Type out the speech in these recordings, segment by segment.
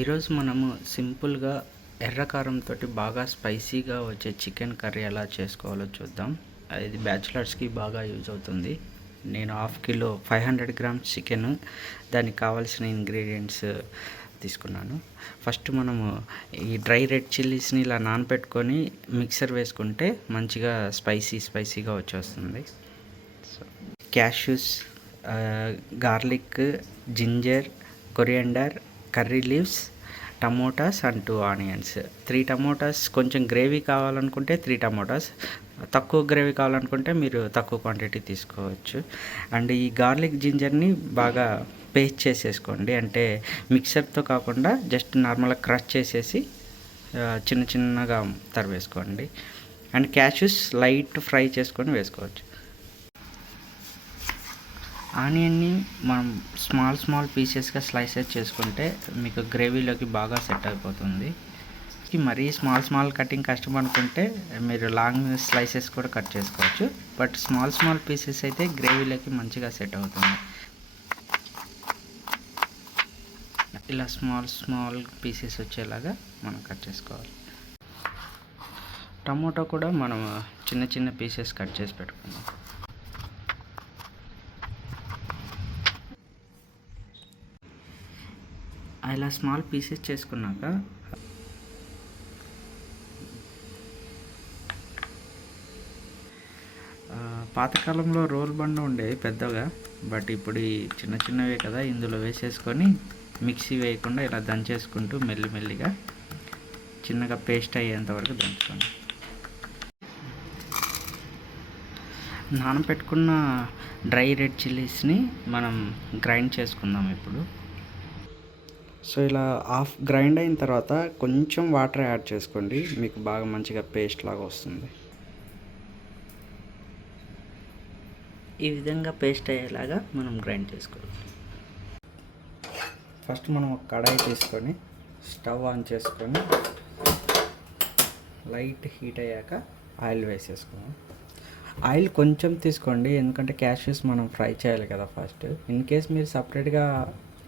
ఈరోజు మనము సింపుల్గా ఎర్ర కారంతో బాగా స్పైసీగా వచ్చే చికెన్ కర్రీ ఎలా చేసుకోవాలో చూద్దాం. ఇది బ్యాచిలర్స్కి బాగా యూజ్ అవుతుంది. నేను హాఫ్ కిలో 500 గ్రామ్స్ చికెన్, దానికి కావాల్సిన ఇంగ్రీడియంట్స్ తీసుకున్నాను. ఫస్ట్ మనము ఈ డ్రై రెడ్ చిల్లీస్ని ఇలా నానబెట్టుకొని మిక్సర్ వేసుకుంటే మంచిగా స్పైసీగా వచ్చేస్తుంది. Cashews, garlic, ginger, coriander, curry leaves, tomatoes and 2 onions. 3 tomatoes. కొంచెం గ్రేవీ కావాలనుకుంటే 3 టమోటాస్, తక్కువ గ్రేవీ కావాలనుకుంటే మీరు తక్కువ క్వాంటిటీ తీసుకోవచ్చు. అండ్ ఈ గార్లిక్ జింజర్ని బాగా పేస్ట్ చేసేసుకోండి, అంటే మిక్సర్తో కాకుండా జస్ట్ నార్మల్గా క్రష్ చేసేసి చిన్నగా తరివేసుకోండి. అండ్ క్యాష్యూస్ లైట్ ఫ్రై చేసుకొని వేసుకోవచ్చు. ఆనియన్ని మనం స్మాల్ పీసెస్గా స్లైసెస్ చేసుకుంటే మీకు గ్రేవీలోకి బాగా సెట్ అయిపోతుంది. మరీ స్మాల్ కటింగ్ కష్టం అనుకుంటే మీరు లాంగ్ స్లైసెస్ కూడా కట్ చేసుకోవచ్చు, బట్ స్మాల్ పీసెస్ అయితే గ్రేవీలోకి మంచిగా సెట్ అవుతుంది. ఇలా స్మాల్ పీసెస్ వచ్చేలాగా మనం కట్ చేసుకోవాలి. టమోటా కూడా మనం చిన్న పీసెస్ కట్ చేసి పెట్టుకుందాం. ఇలా స్మాల్ పీసెస్ చేసుకున్నాక పాతకాలంలో రోల్ బండ ఉండేది పెద్దగా, బట్ ఇప్పుడు ఈ చిన్నవే కదా, ఇందులో వేసేసుకొని మిక్సీ వేయకుండా ఇలా దంచేసుకుంటూ మెల్లిగా చిన్నగా పేస్ట్ అయ్యేంత వరకు దంచుకోండి. నానబెట్టుకున్న డ్రై రెడ్ చిల్లీస్ని మనం గ్రైండ్ చేసుకుందాం ఇప్పుడు. సో ఇలా హాఫ్ గ్రైండ్ అయిన తర్వాత కొంచెం వాటర్ యాడ్ చేసుకోండి, మీకు బాగా మంచిగా పేస్ట్ లాగా వస్తుంది. ఈ విధంగా పేస్ట్ అయ్యేలాగా మనం గ్రైండ్ చేసుకోవాలి. ఫస్ట్ మనం ఒక కడాయి తీసుకొని స్టవ్ ఆన్ చేసుకొని లైట్ హీట్ అయ్యాక ఆయిల్ వేసేసుకున్నాం. ఆయిల్ కొంచెం తీసుకోండి, ఎందుకంటే క్యాష్యూస్ మనం ఫ్రై చేయాలి కదా ఫస్ట్. ఇన్ కేస్ మీరు సపరేట్గా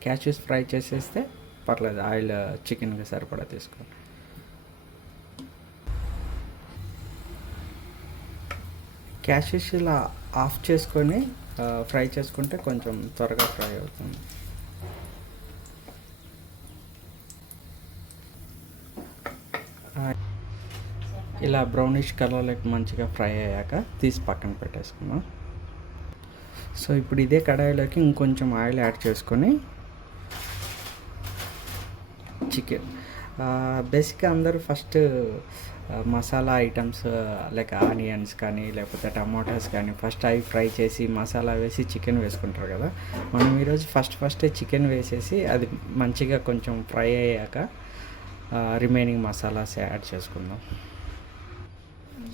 క్యాష్యూస్ ఫ్రై చేసేస్తే పర్లేదు, ఆయిల్ చికెన్కి సరిపడా తీసుకోండి. క్యాష్యూస్ ఇలా ఆఫ్ చేసుకొని ఫ్రై చేసుకుంటే కొంచెం త్వరగా ఫ్రై అవుతుంది. ఇలా బ్రౌనిష్ కలర్లోకి మంచిగా ఫ్రై అయ్యాక తీసి పక్కన పెట్టేసుకున్నాం. సో ఇప్పుడు ఇదే కడాయిలోకి ఇంకొంచెం ఆయిల్ యాడ్ చేసుకొని చికెన్, బేసిక్గా అందరూ first masala items like onions కానీ లేకపోతే టమాటాస్ కానీ ఫస్ట్ అవి ఫ్రై చేసి మసాలా వేసి చికెన్ వేసుకుంటారు కదా. మనం ఈరోజు ఫస్ట్ చికెన్ వేసేసి అది మంచిగా కొంచెం ఫ్రై అయ్యాక రిమైనింగ్ మసాలాస్ యాడ్ చేసుకుందాం.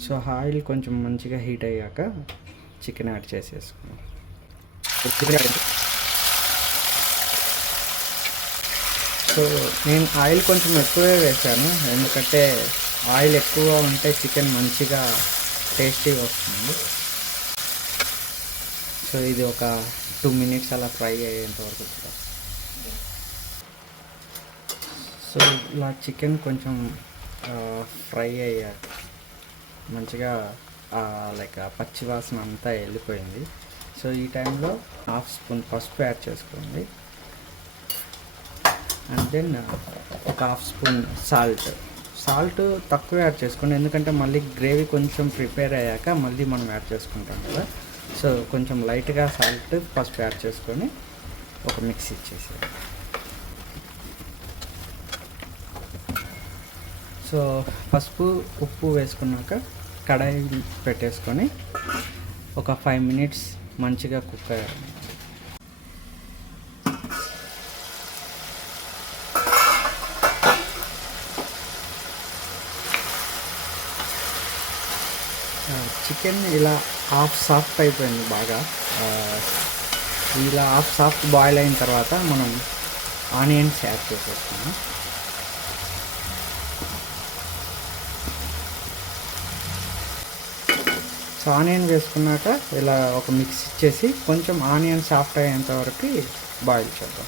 సో ఆయిల్ కొంచెం మంచిగా హీట్ అయ్యాక చికెన్ యాడ్ చేసేసుకుందాం. సో నేను ఆయిల్ కొంచెం ఎక్కువే వేసాను, ఎందుకంటే ఆయిల్ ఎక్కువ ఉంటే చికెన్ మంచిగా టేస్టీగా వస్తుంది. సో ఇది ఒక 2 minutes అలా ఫ్రై అయ్యేంత వరకు కూడా. సో ఇలా చికెన్ కొంచెం ఫ్రై అయ్యాక మంచిగా లైక్ పచ్చి వాసన అంతా వెళ్ళిపోయింది. సో ఈ టైంలో 1/2 స్పూన్ పసుపు యాడ్ చేసుకోండి. అండ్ దెన్ ఒక 1/2 స్పూన్ సాల్ట్ తక్కువ యాడ్ చేసుకోండి, ఎందుకంటే మళ్ళీ గ్రేవీ కొంచెం ప్రిపేర్ అయ్యాక మళ్ళీ మనం యాడ్ చేసుకుంటాం కదా. సో కొంచెం లైట్గా సాల్ట్ పసుపు యాడ్ చేసుకొని ఒక మిక్స్ ఇచ్చేసేయాలి. సో పసుపు ఉప్పు వేసుకున్నాక కడాయి పెట్టేసుకొని ఒక 5 minutes మంచిగా కుక్ అయ్యాలి. చికెన్ ఇలా హాఫ్ సాఫ్ట్ అయిపోయింది బాగా. ఇలా హాఫ్ సాఫ్ట్ బాయిల్ అయిన తర్వాత మనం ఆనియన్స్ యాడ్ చేసేస్తున్నాం. సో ఆనియన్ వేసుకున్నాక ఇలా ఒక మిక్స్ ఇచ్చేసి కొంచెం ఆనియన్ సాఫ్ట్ అయ్యేంత వరకు బాయిల్ చేద్దాం.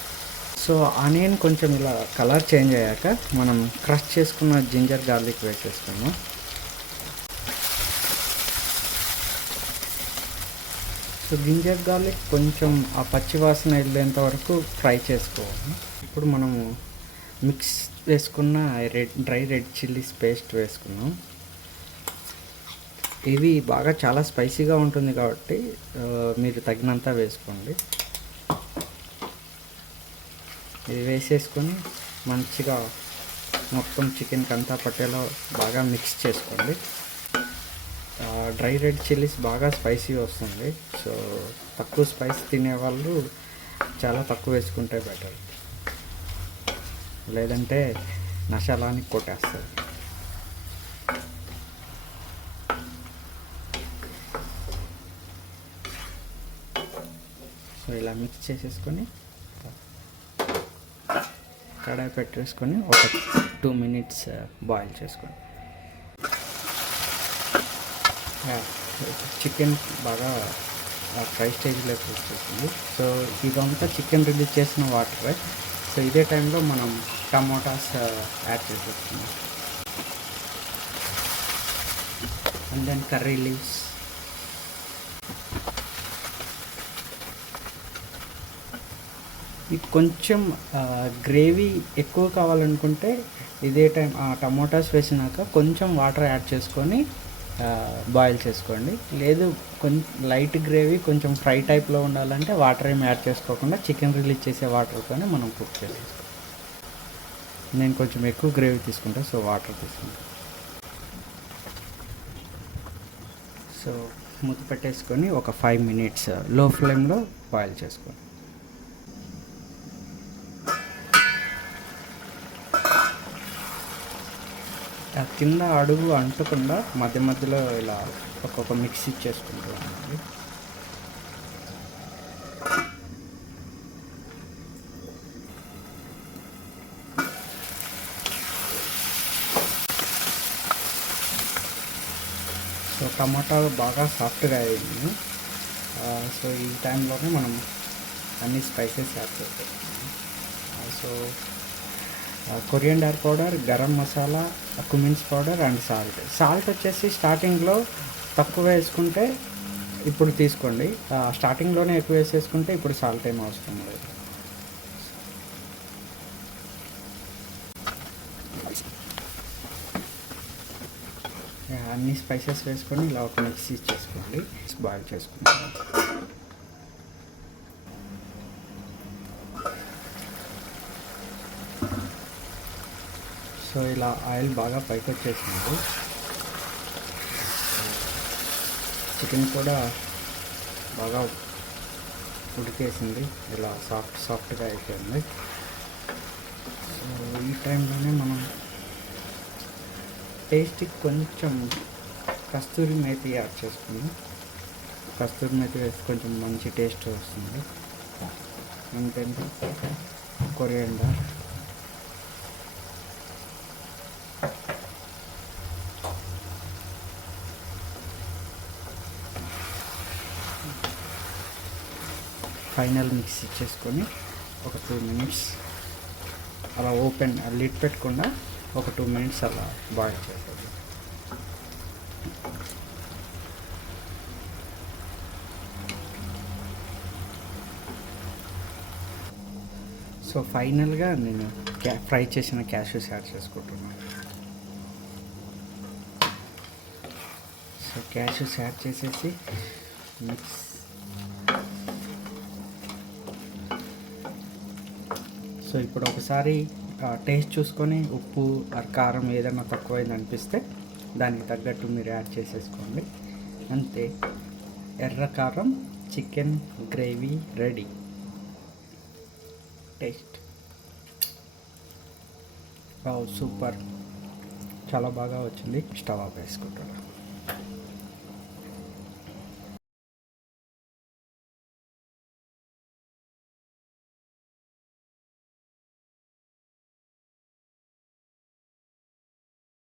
సో ఆనియన్ కొంచెం ఇలా కలర్ చేంజ్ అయ్యాక మనం క్రష్ చేసుకున్న జింజర్ గార్లిక్ వేసేసుకున్నాం. సో జింజర్ గార్లిక్ కొంచెం ఆ పచ్చి వాసన వెళ్ళేంత వరకు ఫ్రై చేసుకోవాలి. ఇప్పుడు మనము మిక్స్ వేసుకున్న డ్రై రెడ్ చిల్లీస్ పేస్ట్ వేసుకున్నాం. ఇవి బాగా చాలా స్పైసీగా ఉంటుంది కాబట్టి మీరు తగినంత వేసుకోండి. ఇది వేసేసుకొని మంచిగా మొత్తం చికెన్కి అంతా పట్టేలా బాగా మిక్స్ చేసుకోండి. డ్రై రెడ్ చిల్లీస్ బాగా స్పైసీ వస్తుంది. సో తక్కువ స్పైస్ తినేవాళ్ళు చాలా తక్కువ వేసుకుంటే బెటర్, లేదంటే నషాలానికి కొట్టేస్తుంది. సో ఇలా మిక్స్ చేసేసుకొని కడాయి పెట్టేసుకొని ఒక 2 minutes బాయిల్ చేసుకోండి. చికెన్ బాగా ఫ్రై స్టేజ్లోకి వచ్చేసింది. సో ఇదంతా చికెన్ రిలీజ్ చేసిన వాటరే. సో ఇదే టైంలో మనం టమోటాస్ యాడ్ చేసేస్తున్నాం. అండ్ దెన్ కర్రీ లీవ్స్, ఇది కొంచెం గ్రేవీ ఎక్కువ కావాలనుకుంటే ఇదే టైం ఆ టమోటాస్ వేసినాక కొంచెం వాటర్ యాడ్ చేసుకొని బాయిల్ చేసుకోండి. లేదు కొంచెం లైట్ గ్రేవీ కొంచెం ఫ్రై టైప్లో ఉండాలంటే వాటర్ ఏమి యాడ్ చేసుకోకుండా చికెన్ రిలీజ్ చేసే వాటర్తోనే మనం కుక్ చేసేసుకోండి. నేను కొంచెం ఎక్కువ గ్రేవీ తీసుకుంటాను, సో వాటర్ తీసుకుంటాను. సో మూత పెట్టేసుకొని ఒక 5 minutes లో ఫ్లేమ్లో బాయిల్ చేసుకోండి. కింద అడుగు అంటకుండా మధ్య మధ్యలో ఇలా ఒక్కొక్క మిక్స్ ఇచ్చేసుకుంటూ ఉండాలి. సో టమాటా బాగా సాఫ్ట్గా అయింది. సో ఈ టైంలోనే మనం అన్ని స్పైసెస్ యాడ్ చేస్తాం. So coriander powder, garam masala, cumins powder and salt వచ్చేసి స్టార్టింగ్లో తక్కువ వేసుకుంటే ఇప్పుడు తీసుకోండి. స్టార్టింగ్లోనే ఎక్కువ వేసేసుకుంటే ఇప్పుడు సాల్ట్ ఏం అవసరం లేదు. అన్ని స్పైసెస్ వేసుకొని ఇలా ఒక మిక్స్ ఇచ్చేసుకోండి. బాయిల్ చేసుకుంటాం. సో ఇలా ఆయిల్ బాగా పైకి వచ్చేసింది. చికెన్ కూడా బాగా ఉడికేసింది, ఇలా సాఫ్ట్గా అయిపోయింది. సో ఈ టైంలోనే మనం టేస్ట్కి కొంచెం కస్తూరి మేతి యాడ్ చేసుకుందాం. కస్తూరి మేతి వేసి కొంచెం మంచి టేస్ట్ వస్తుంది. ఏంటంటే కొరియండర్, ఫైనల్ మిక్స్ ఇచ్చేసుకొని ఒక 2 minutes అలా లిడ్ పెట్టకుండా ఒక 2 minutes అలా బాయిల్ చేయాలి. సో ఫైనల్గా నేను ఫ్రై చేసిన క్యాష్యూస్ యాడ్ చేసుకుంటున్నాను. సో క్యాష్యూస్ యాడ్ చేసేసి మిక్స్. సో ఇప్పుడు ఒకసారి టేస్ట్ చూసుకొని ఉప్పు కారం ఏదైనా తక్కువైంది అనిపిస్తే దానికి తగ్గట్టు మీరు యాడ్ చేసేసుకోండి. అంతే, ఎర్ర కారం chicken gravy ready. Taste super, చాలా బాగా వచ్చింది. స్టవ్ ఆఫ్ వేసుకుంటాను.